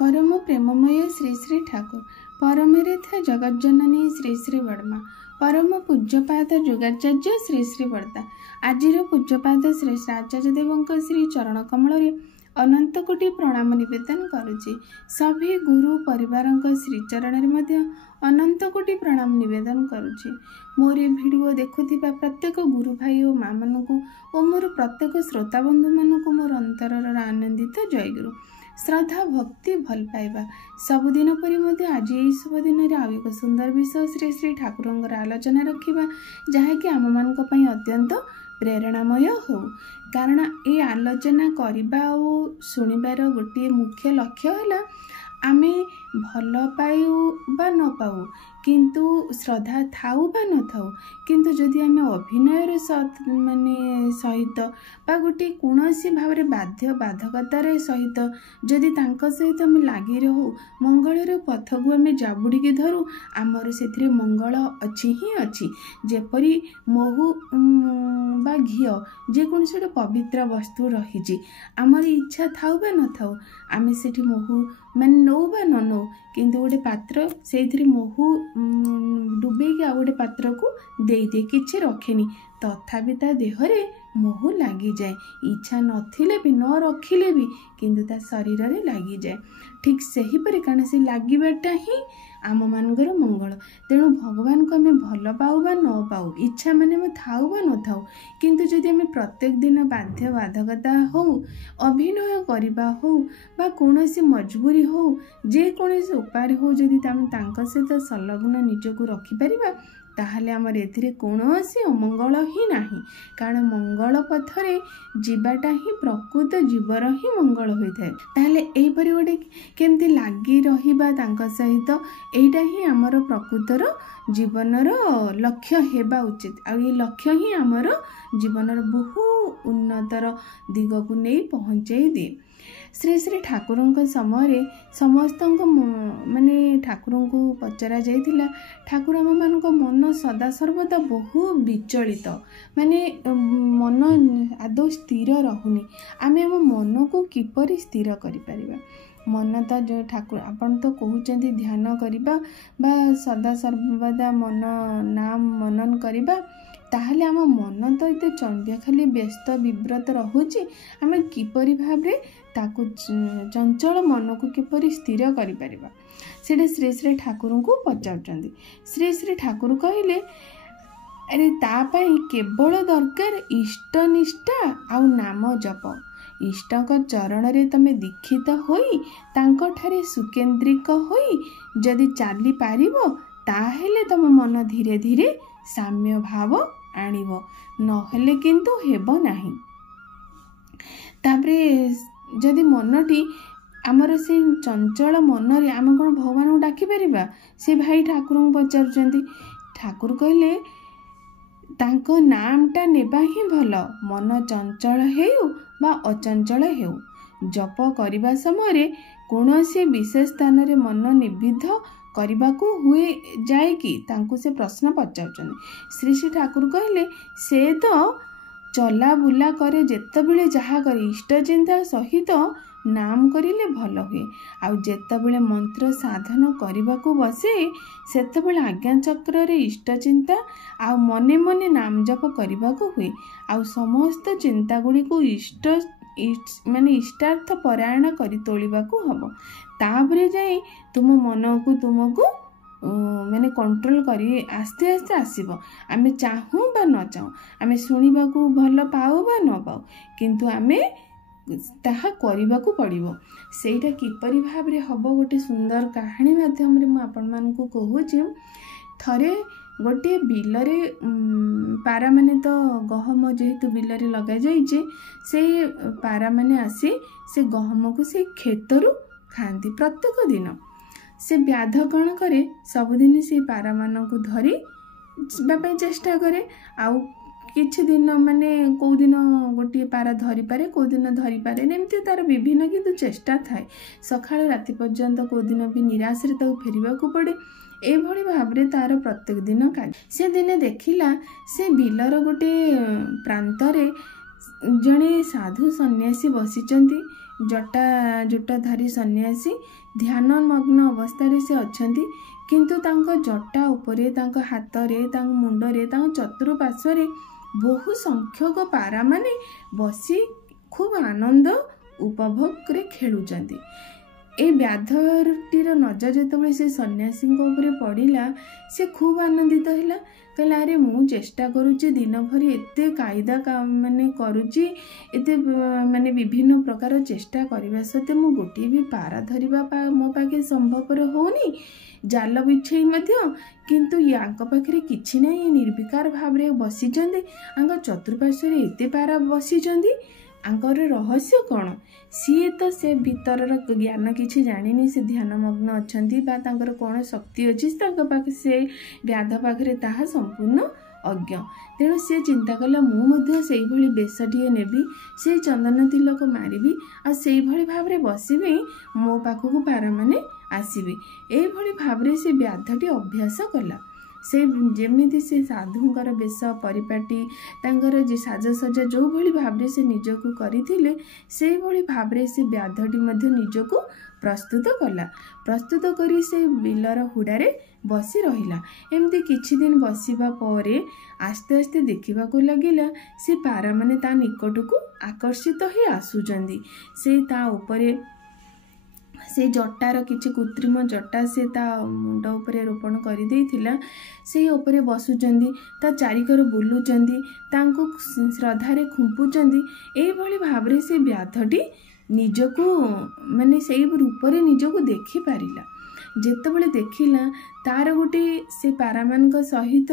परम प्रेममय श्री श्री ठाकुर परमेरे था जगज्जननी श्री श्री बड़मा परम पूज्यपाद जुगाचार्य श्री श्री बड़ता आजिर पूज्यपाद श्री श्री आचार्य देव श्री चरण कमल अनंत कोटि प्रणाम निवेदन करुछि। सभी गुरु परिवार श्रीचरण में अनंत कोटि प्रणाम निवेदन करुछि। मोर वीडियो देखुथिबा प्रत्येक गुरु भाई और माँ मानू और मोर प्रत्येक श्रोता बंधु मानू मोर अंतर आनंदित जय गुरु श्रद्धा भक्ति भल पाइबा सबुदिन परि आज यही शुभ दिन में आउ एक सुंदर विषय श्री श्री ठाकुर आलोचना रखा जहाँकि आम मान अत्यंत प्रेरणामय हो। कारण ये आलोचना करने और शुणिबार गोटे मुख्य लक्ष्य है आमे भल पाऊ बा न पाऊ किंतु श्रद्धा थाऊ बा न थाऊ किंतु जदि आमे अभिनयर माने सहित बा गोटे कौनसी भाव में बाध्य बाधकतार सहित जदि तांको सहित आमे लागी रहू मंगलर पथ को आमे जाबुड़ी धरू आमर से मंगल अच्छी ही अच्छी जेपरी महू बा घीओ जेकोसी गोटे पवित्र वस्तु रही आमर इच्छा थाऊ बा न थाऊ आमे सेठी महू माने नौ बा न नौ किंतु गोटे पात्र से महू डुबेक आ गोटे पात्र को दे दिए किसी रखेनी तथापि ता देहरे महू लगी जाए इच्छा नथिले भी न रखिले भी किंतु ता शरीर रे लगी जाए ठीक सही परि कारण से लागिबाटा ही आम मानकर मंगल तेणु भगवान को आम भल पाऊ बा न पाऊ इच्छा माने थाऊ बा न थाऊ किंतु जदि आम प्रत्येक दिन बाध्य बाधकता हो अभिनय करवा हो बा कौनसी मजबूरी हो जे कौनसी उपाय हो जदि तांको सहित संलग्न निजको रखिपर ताहले आमर एथिरे कौनसी अमंगल ही नहीं कारण मंगल पथरे जीवाटा ही प्रकृत जीवर ही मंगल होता है। ताहले एहीपरि गोटे केमती लागी रहिबा तांको सहित एटा ही आमर प्रकृतर जीवनर लक्ष्य हेबा उचित आ ये लक्ष्य ही आमर जीवनर बहु उन्नतर दिग को नहीं पहुँचाई दिए। श्री श्री ठाकुर समय समस्त माने ठाकुर को पचरा जाइथिला ठाकुर आम मान मन सदा सर्वदा बहु विचलित माने मन आदौ स्थिर रहुनी आमे आम मन को किपरि स्थिर करि परिबा मन तो जो ठाकुर आपन तो कहते ध्यान करबा बा सदा सर्वदा मन नाम मनन करबा ताहले आम मन तो ये चंद्या खाली व्यस्त विव्रत रहुची आम किपरि भाबरे ताकू चंचल मन को किपरि स्थिर करि परिबा सेटा श्री श्री ठाकुर को पचारुचंदी। श्री श्री ठाकुर कहले अरे तापाई केवल दरकार इष्टनिष्ठा आउ नाम जप इष्टक चरण रे तमे दीक्षित होई तांको ठारे सुकेन्द्रिक होई जदि चाली पारिबो ताहेले तम मन धीरे धीरे साम्य भाव आनिबो नहेले किंतु हेबो नाही। तापरे जदि मनटी आमर से चंचल मन रे आम कौन भगवान को डाकी परिबा से भाई ठाकुर को पचारुचंदी ठाकुर कहले तांको नामटा नेबा ही भल मन चंचल हेउ बा अचंचल हेउ जप करबा समय कौनसी विशेष स्थान रे मन निबिध करबा को हुए जाए कि तांको से प्रश्न पचारुचंदी। श्री श्री ठाकुर कहले से तो चला बुला करे जेतबेले जहा करे इष्ट चिंता सहित नाम करिले भल हुए आउ जेतबेले मंत्र साधन करबा को बसे सेतबेले आज्ञा चक्र रे इष्ट चिंता आउ मने मने नाम जप करबा को हुए आउ समस्त चिंता गुडी को इष्ट माने इष्टार्थ परायण करी तोलिबा को हबो तापरे जाई तुम मन को तुमको माने कंट्रोल करी आस्ते आस्ते आसीबो आमे चाहू बा न चाहू आमे सुनिबा को भल पाऊ बा न पाऊ किंतु आमे ताहा करबा को पड़िबो सेटा किपरि भाव रे हबो गोटे सुंदर कहानी माध्यम रे मु आपन मान को कहूची थरे गोटे बिलरे पारा माने तो गहम जेहेतु बिलरे लगा जाइए से पारा माने आसी से गहम को से खेतरु खाती प्रत्येक दिन से व्याध कौन करे सबुदिन से पारा मान को धरी चेष्टा करे आउ किछि दिन माने कौ दिन गोटे पारा धरी पारे कौ दिन धरी पारे एमती तार विभिन्न किंतु चेष्टा थाए सकाळ राति पर्यंत कौ दिन भी निराश रे ताको फेरिबा को पड़े एभली भावरे तार प्रत्येक दिन कार्य से दिने देखिला से बिलर गोटे प्रांतरे जड़े साधु सन्यासी बसिचंती ଜଟାଧାରୀ ସନ୍ନ୍ୟାସୀ ଧ୍ୟାନମଗ୍ନ ଅବସ୍ଥାରେ ସେ ଅଛନ୍ତି, କିନ୍ତୁ ତାଙ୍କ ଜଟା ଉପରେ, ତାଙ୍କ ହାତରେ, ତାଙ୍କ ମୁଣ୍ଡରେ, ତାଙ୍କ ଚତୁଃପାର୍ଶ୍ୱରେ ବହୁ ସଂଖ୍ୟକ ପାରାମାନେ ବସି ଖୁବ୍ ଆନନ୍ଦ ଉପଭୋଗରେ ଖେଳୁଛନ୍ତି। ଏ ବ୍ୟାଧଟିର ନଜର ଯେତେବେଳେ ସେ ସନ୍ନ୍ୟାସୀଙ୍କ ଉପରେ ପଡ଼ିଲା, ସେ ଖୁବ୍ ଆନନ୍ଦିତ ହେଲା। କହିଲା, ଆରେ ମୁଁ ଚେଷ୍ଟା କରୁଛି ଦିନଭରି ଏତେ କାଇଦା ମାନେ କରୁଛି, ଏତେ ମାନେ ବିଭିନ୍ନ ପ୍ରକାର ଚେଷ୍ଟା କରିବା ସତ୍ତ୍ୱେ ମୁଁ ଗୋଟିଏ ବି ପାରା ଧରିବା ମୋ ପାଖେ ସମ୍ଭବପର ହେଉନି, ଜାଲ ବିଛେଇ ମଧ୍ୟ, କିନ୍ତୁ ୟାଙ୍କ ପାଖରେ କିଛି ନାହିଁ, ନିର୍ବିକାର ଭାବରେ ବସିଛନ୍ତି, ଆଙ୍କ ଚତୁଃପାର୍ଶ୍ୱରେ ଏତେ ପାରା ବସିଛନ୍ତି, ଆଙ୍କର ରହସ୍ୟ କ'ଣ? ସିଏ ତ ସେ ଭିତରର ଜ୍ଞାନ କିଛି ଜାଣିନି, ସେ ଧ୍ୟାନମଗ୍ନ ଅଛନ୍ତି ବା ତାଙ୍କର କ'ଣ ଶକ୍ତି ଅଛି ତାଙ୍କ ପାଖେ, ସେ ବ୍ୟାଧ ପାଖରେ ତାହା ସମ୍ପୂର୍ଣ୍ଣ ଅଜ୍ଞ। ତେଣୁ ସେ ଚିନ୍ତା କଲା, ମୁଁ ମଧ୍ୟ ସେଇଭଳି ବେଶଟିଏ ନେବି, ସେଇ ଚନ୍ଦନ ତିଲକ ମାରିବି, ଆଉ ସେଇଭଳି ଭାବରେ ବସିବି, ମୋ ପାଖକୁ ପାରାମାନେ ଆସିବି। ଏଇଭଳି ଭାବରେ ସେ ବ୍ୟାଧଟି ଅଭ୍ୟାସ କଲା। ସେ ଯେମିତି ସେ ସାଧୁଙ୍କର ବେଶ ପରିପାଟି, ତାଙ୍କର ଯେ ସାଜସଜ୍ଜା ଯେଉଁଭଳି ଭାବରେ ସେ ନିଜକୁ କରିଥିଲେ, ସେଇଭଳି ଭାବରେ ସେ ବ୍ୟାଧଟି ମଧ୍ୟ ନିଜକୁ ପ୍ରସ୍ତୁତ କଲା। ପ୍ରସ୍ତୁତ କରି ସେ ବିଲର ହୁଡ଼ାରେ ବସି ରହିଲା। ଏମିତି କିଛି ଦିନ ବସିବା ପରେ ଆସ୍ତେ ଆସ୍ତେ ଦେଖିବାକୁ ଲାଗିଲା, ସେ ପାରାମାନେ ତା ନିକଟକୁ ଆକର୍ଷିତ ହୋଇ ଆସୁଛନ୍ତି। ସେ ତା ଉପରେ ସେ ଜଟାର କିଛି କୃତ୍ରିମ ଜଟା ସେ ତା ମୁଣ୍ଡ ଉପରେ ରୋପଣ କରିଦେଇଥିଲା, ସେଇ ଉପରେ ବସୁଛନ୍ତି, ତା ଚାରିକର ବୁଲୁଛନ୍ତି, ତାଙ୍କୁ ଶ୍ରଦ୍ଧାରେ ଖୁମ୍ପୁଛନ୍ତି। ଏଇଭଳି ଭାବରେ ସେ ବ୍ୟାଧଟି ନିଜକୁ ମାନେ ସେଇ ରୂପରେ ନିଜକୁ ଦେଖିପାରିଲା। ଯେତେବେଳେ ଦେଖିଲା, ତାର ଗୋଟେ ସେ ପାରାମାନଙ୍କ ସହିତ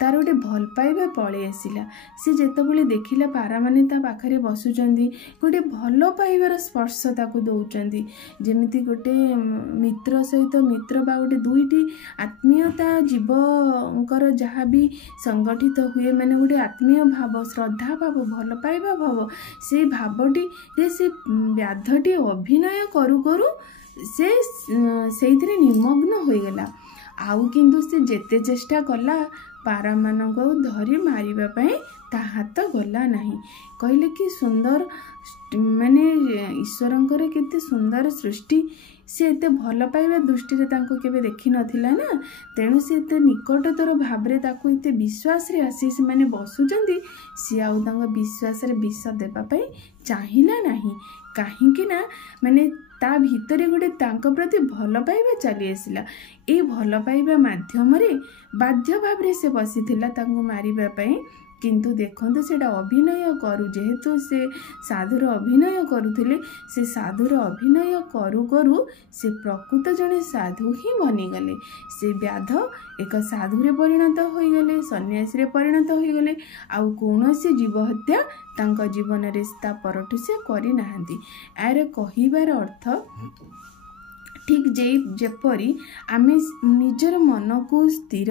ତାର ଗୋଟେ ଭଲ ପାଇବା ପଳେଇ ଆସିଲା। ସେ ଯେତେବେଳେ ଦେଖିଲା ପାରାମାନେ ତା ପାଖରେ ବସୁଛନ୍ତି, ଗୋଟେ ଭଲ ପାଇବାର ସ୍ପର୍ଶ ତାକୁ ଦେଉଛନ୍ତି, ଯେମିତି ଗୋଟେ ମିତ୍ର ସହିତ ମିତ୍ର ବା ଗୋଟେ ଦୁଇଟି ଆତ୍ମୀୟତା ଜୀବଙ୍କର ଯାହା ବି ସଂଗଠିତ ହୁଏ, ମାନେ ଗୋଟେ ଆତ୍ମୀୟ ଭାବ, ଶ୍ରଦ୍ଧା ଭାବ, ଭଲ ପାଇବା ଭାବ, ସେଇ ଭାବଟିରେ ସେ ବ୍ୟାଧଟି ଅଭିନୟ କରୁ କରୁ ସେ ସେଇଥିରେ ନିମଗ୍ନ ହୋଇଗଲା। ଆଉ କିନ୍ତୁ ସେ ଯେତେ ଚେଷ୍ଟା କଲା ପାରାମାନଙ୍କୁ ଧରି ମାରିବା ପାଇଁ ତା ହାତ ଗଲା ନାହିଁ। କହିଲେ କି ସୁନ୍ଦର, ମାନେ ଈଶ୍ୱରଙ୍କର କେତେ ସୁନ୍ଦର ସୃଷ୍ଟି। ସେ ଏତେ ଭଲ ପାଇବା ଦୃଷ୍ଟିରେ ତାଙ୍କୁ କେବେ ଦେଖିନଥିଲା ନା, ତେଣୁ ସେ ଏତେ ନିକଟତର ଭାବରେ ତାକୁ ଏତେ ବିଶ୍ୱାସରେ ଆସି ସେମାନେ ବସୁଛନ୍ତି, ସିଏ ଆଉ ତାଙ୍କ ବିଶ୍ୱାସରେ ବିଷ ଦେବା ପାଇଁ ଚାହିଁଲା ନାହିଁ। କାହିଁକି ନା ମାନେ ତା ଭିତରେ ଗୋଟେ ତାଙ୍କ ପ୍ରତି ଭଲ ପାଇବା ଚାଲି ଆସିଲା। ଏଇ ଭଲ ପାଇବା ମାଧ୍ୟମରେ ବାଧ୍ୟ ଭାବରେ ସେ ବସିଥିଲା ତାଙ୍କୁ ମାରିବା ପାଇଁ, କିନ୍ତୁ ଦେଖନ୍ତୁ ସେଇଟା ଅଭିନୟ କରୁ, ଯେହେତୁ ସେ ସାଧୁର ଅଭିନୟ କରୁଥିଲେ, ସେ ସାଧୁର ଅଭିନୟ କରୁ କରୁ ସେ ପ୍ରକୃତ ଜଣେ ସାଧୁ ହିଁ ବନିଗଲେ। ସେ ବ୍ୟାଧ ଏକ ସାଧୁରେ ପରିଣତ ହୋଇଗଲେ, ସନ୍ନ୍ୟାସୀରେ ପରିଣତ ହୋଇଗଲେ। ଆଉ କୌଣସି ଜୀବହତ୍ୟା ତାଙ୍କ ଜୀବନରେ ତା ପରଠୁ ସେ କରିନାହାନ୍ତି। ଏହାର କହିବାର ଅର୍ଥ ଠିକ୍ ଯେପରି ଆମେ ନିଜର ମନକୁ ସ୍ଥିର,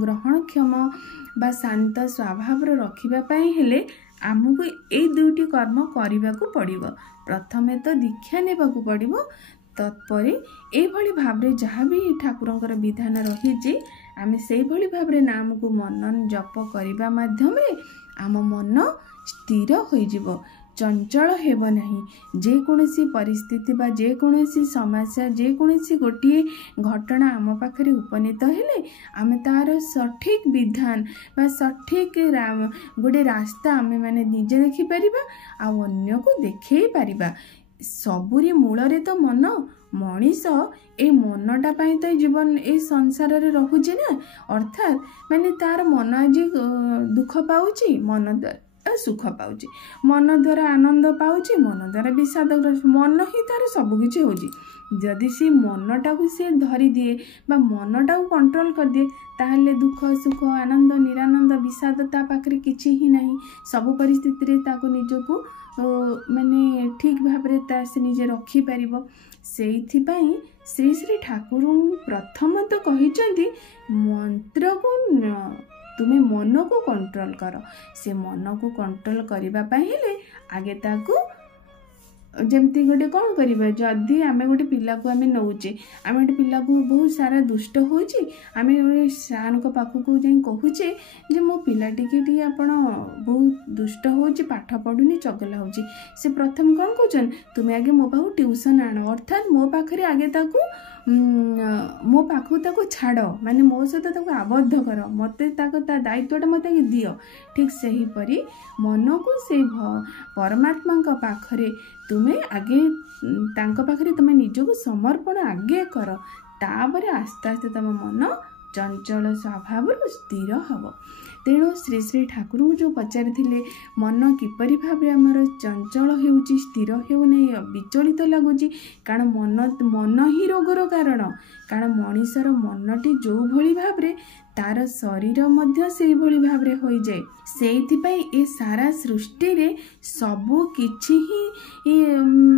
ଗ୍ରହଣକ୍ଷମ ବା ଶାନ୍ତ ସ୍ୱଭାବର ରଖିବା ପାଇଁ ହେଲେ ଆମକୁ ଏଇ ଦୁଇଟି କର୍ମ କରିବାକୁ ପଡ଼ିବ। ପ୍ରଥମେ ତ ଦୀକ୍ଷା ନେବାକୁ ପଡ଼ିବ, ତତ୍ପରେ ଏଇଭଳି ଭାବରେ ଯାହା ବି ଠାକୁରଙ୍କର ବିଧାନ ରହିଛି, ଆମେ ସେଇଭଳି ଭାବରେ ନାମକୁ ମନନ ଜପ କରିବା ମାଧ୍ୟମରେ ଆମ ମନ ସ୍ଥିର ହୋଇଯିବ, ଚଞ୍ଚଳ ହେବ ନାହିଁ। ଯେକୌଣସି ପରିସ୍ଥିତି ବା ଯେକୌଣସି ସମସ୍ୟା, ଯେକୌଣସି ଗୋଟିଏ ଘଟଣା ଆମ ପାଖରେ ଉପନୀତ ହେଲେ ଆମେ ତାର ସଠିକ୍ ବିଧାନ ବା ସଠିକ୍ ଗୋଟେ ରାସ୍ତା ଆମେ ମାନେ ନିଜେ ଦେଖିପାରିବା, ଆଉ ଅନ୍ୟକୁ ଦେଖେଇ ପାରିବା। ସବୁରି ମୂଳରେ ତ ମନ। ମଣିଷ ଏଇ ମନଟା ପାଇଁ ତ ଜୀବନ ଏଇ ସଂସାରରେ ରହୁଛି ନା, ଅର୍ଥାତ୍ ମାନେ ତାର ମନ ଆଜି ଦୁଃଖ ପାଉଛି, ମନ ସୁଖ ପାଉଛି, ମନ ଦ୍ୱାରା ଆନନ୍ଦ ପାଉଛି, ମନ ଦ୍ୱାରା ବିଷାଦ, ମନ ହିଁ ତାର ସବୁକିଛି ହେଉଛି। ଯଦି ସେ ମନଟାକୁ ସେ ଧରିଦିଏ ବା ମନଟାକୁ କଣ୍ଟ୍ରୋଲ କରିଦିଏ, ତାହେଲେ ଦୁଃଖ ସୁଖ, ଆନନ୍ଦ ନିରାନନ୍ଦ, ବିଷାଦ ତା ପାଖରେ କିଛି ହିଁ ନାହିଁ। ସବୁ ପରିସ୍ଥିତିରେ ତାକୁ ନିଜକୁ ମାନେ ଠିକ୍ ଭାବରେ ସେ ନିଜେ ରଖିପାରିବ। ସେଇଥିପାଇଁ ଶ୍ରୀ ଶ୍ରୀ ଠାକୁର ପ୍ରଥମତଃ କହିଛନ୍ତି, ମନ୍ତ୍ରକୁ ତୁମେ ମନକୁ କଣ୍ଟ୍ରୋଲ କର। ସେ ମନକୁ କଣ୍ଟ୍ରୋଲ କରିବା ପାଇଁ ହେଲେ ଆଗେ ତାକୁ जमती गोटे कौन करिबा जदि आमे गोटे पिला को आमे नौचे आमे गोटे पिला को बहुत सारा दुष्ट होची आमे गोटे सार को पाखु को जाई कहूचे जे मो पिला टिके आपण बहुत दुष्ट होची पाठ पढुनी चगला होची से प्रथम कौन कहचन तुमे आगे मो पाखु ट्यूशन आण अर्थात मो पाखरे आगे ताकू मो पाखु ताको छाड़ माने मो सहित ताको आबद्ध कर मते ताको ता दायित्वटा मते दियो ठीक सही परी मन को से परमात्मा का पाखरे तुमे आगे तांको पाखरे तुमे निजको समर्पण आगे कर तापरे आस्ते आस्ते तम मन चंचल स्वभाव स्थिर हम तेणु श्री श्री ठाकुर जो पचारि मन किपरि भाव आमर चंचल होउची स्थिर होने विचलित लगुच कारण मन ही रोगर कारण कारण मनीषर मनटी जो भली भाव तार शरीर मध्य से भली भाव हो जाए से ए सारा सृष्टि रे सबु किछि ही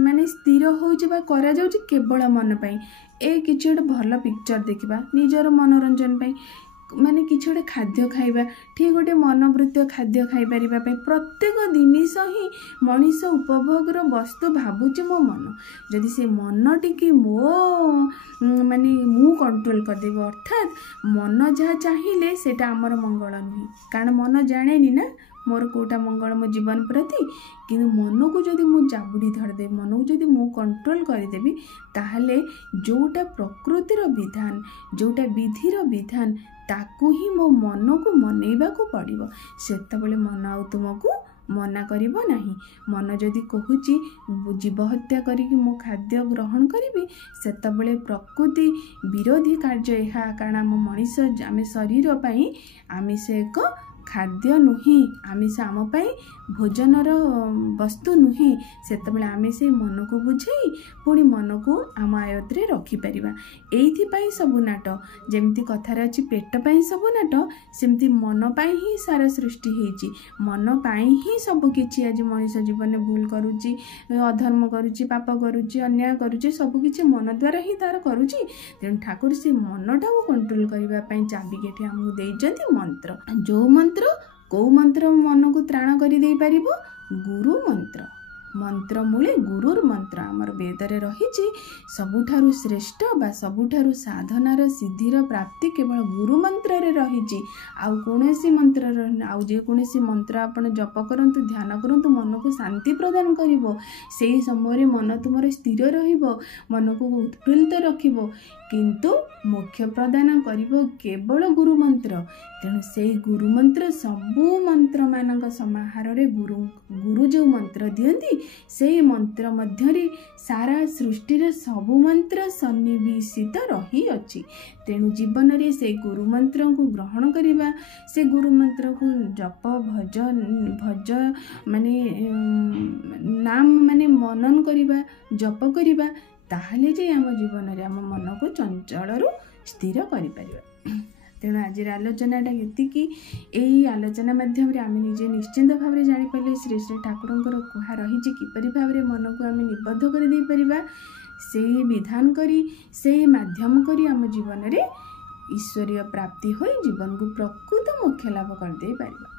माने स्थिर हो करा जाउची केवल मन पाई ए किछि गोटे भल पिक्चर देखा निजर मनोरंजन पाई माने किछि गोटे खाद्य खाइबा ठीक गोटे मनोवृत्त खाद्य खाई पारिबा पे प्रत्येक जिनिस ही मनीष उपभोगर वस्तु भावुचे मो मन जदि से मन टिके मो माने मु कंट्रोल कर देबो अर्थात मन जहाँ चाहिए सेटा आमर मंगल नुहे कारण मन जाने ना मोर कोटा मंगल मो जीवन प्रति कि मन को जदि मु जाबुड़ी धरदेवी मन को जदि मु कंट्रोल करदेवी ताहले जोटा प्रकृतिर विधान जोटा विधिर विधान ताकू ही मो मन को मनैबा को पड़िबो सेतबेले मन आउ तुमको मना करिबो नाही मन जदि कहूची जीव हत्या करिकि मो खाद्य ग्रहण करिबी सेतबेले प्रकृति विरोधी कार्य एहा कारण आम मनीष आम शरीर पाई आमिष एक खाद्य नुहे आमिष आम पाई भोजनर वस्तु नुहे सेतबेले आमे से मन को बुझाई पुणी मन को आम आयत्रे रखिपार एइथिपाई सबु नाट जेमती कथार अच्छी पेट पाई सबु नाट सेमती मन पाई ही सारा सृष्टि होइची मन पाई ही सबु किछि आज मनीष जीवन में भूल करुची अधर्म करुची पाप करुची अन्याय करुची सबु किछि मन द्वारा ही तार करुची तेणु ठाकुर से मनटा को कंट्रोल करबा पई चाबिकेठी हमहु देइजंती मंत्र जो मंत्र कौ मंत्र मन को त्राण कर दे पारिबो गुरु मंत्र मंत्र मूले गुरुर मंत्र आमर वेदरे रही सबुठारु श्रेष्ठ बा सबुठारु साधनार सिद्धिर प्राप्ति केवल गुरु मंत्र रे रही आउ कोनोसी मंत्र आउ जे कोनोसी मंत्र आपण जप करंतु ध्यान करंतु मन को शांति प्रदान करिवो सेही समय मन तुमर स्थिर रहिबो मन को उत्फुल्लित रखिबो किंतु मोक्ष प्रदान करिवो केवल गुरु मंत्र तेणु से गुरु मंत्र सबु मंत्र मानक समाहार रे गुरु जो मंत्र दियंती से मंत्र मध्यरे सारा सृष्टि रे सबु मंत्र सन्निवेशित रही अछि तेणु जीवन रे से गुरु मंत्र को ग्रहण करिबा से गुरु मंत्र को जप भज माने नाम माने मनन करिबा जप करिबा ताहले जे आम जीवन रे आम मन को चंचल स्थिर करि परिबा तेणु आज आलोचनाटा ये यही आलोचना माध्यम आम निजे निश्चिंत भाव में जापर श्री श्री ठाकुर कुहा रही किपरि भाव में मन को आम निबद्ध कर दे परिबा से विधान करी से माध्यम करी आम जीवन में ईश्वरीय प्राप्ति हो जीवन को प्रकृत मोक्ष लाभ कर दे परिबा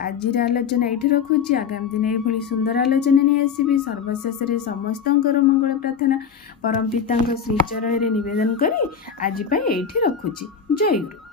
आज आलोचना ये रखुची आगामी दिन ये सुंदर आलोचना नहीं आसबि सर्वशेष समस्त मंगल प्रार्थना परम पिता श्रीचरण निवेदन करी आज ये रखुची जय गुरु।